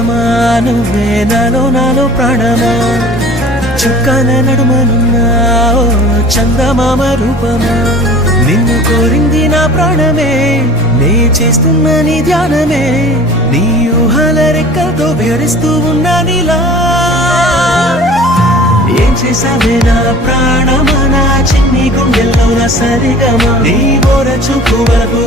లోకమా నువ్వే నాలో ప్రాణమా చుక్కన నడుమనున్నా ఓ చందమామ రూపమా నిన్ను కోరింది నా ప్రాణమే నే చేస్తున్న నీ ధ్యానమే నీ ఊహల రెక్కలతో విహరిస్తూ ఉన్నా నీలా ఏం చేసావే నా ప్రాణమా నా చిన్ని గుండెల్లో నా సరిగమా నీ ఓర చూపు వరకు